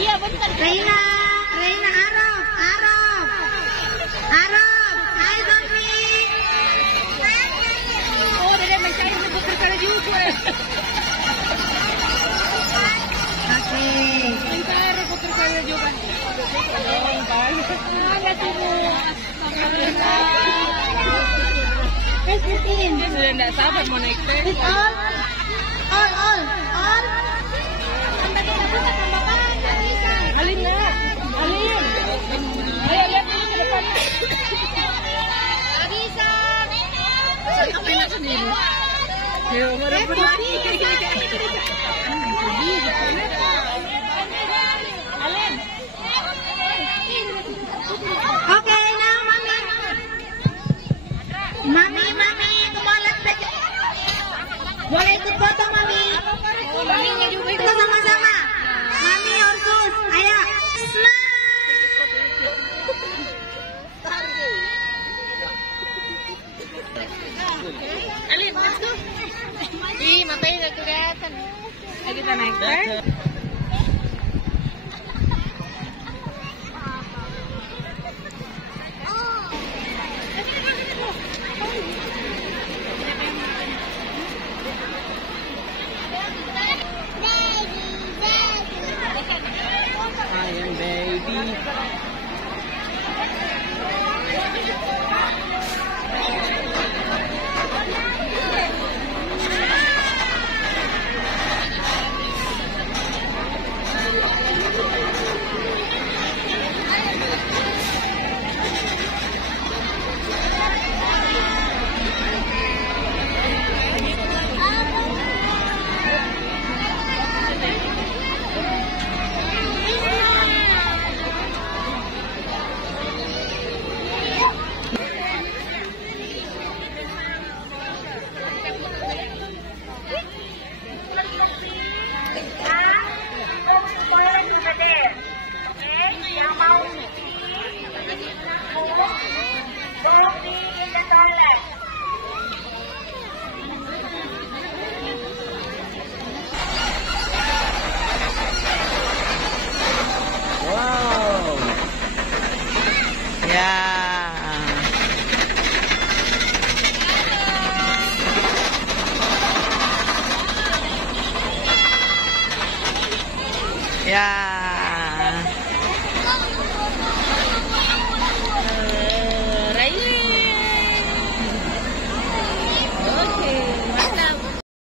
Iya betul. Reina Arab. Hai Zofi. Oh, dia mencari betul juga. Oke. Mencari betul juga. Ada semua. Dia sudah tidak sabar mau naik teh. All. Alin. Ayo lihat dulu ke depan. Bisa. Apa yang sendiri? Yo, merebut lagi. Alin. Oke, now Mami, kemalat saja. Boleh ikut foto, Mami? Maminya juga ikut sama-sama. Mami Ursus, ayo. Alin, masuk. Ih, matanya nggak kelihatan. Ayo kita naik kan? Ya.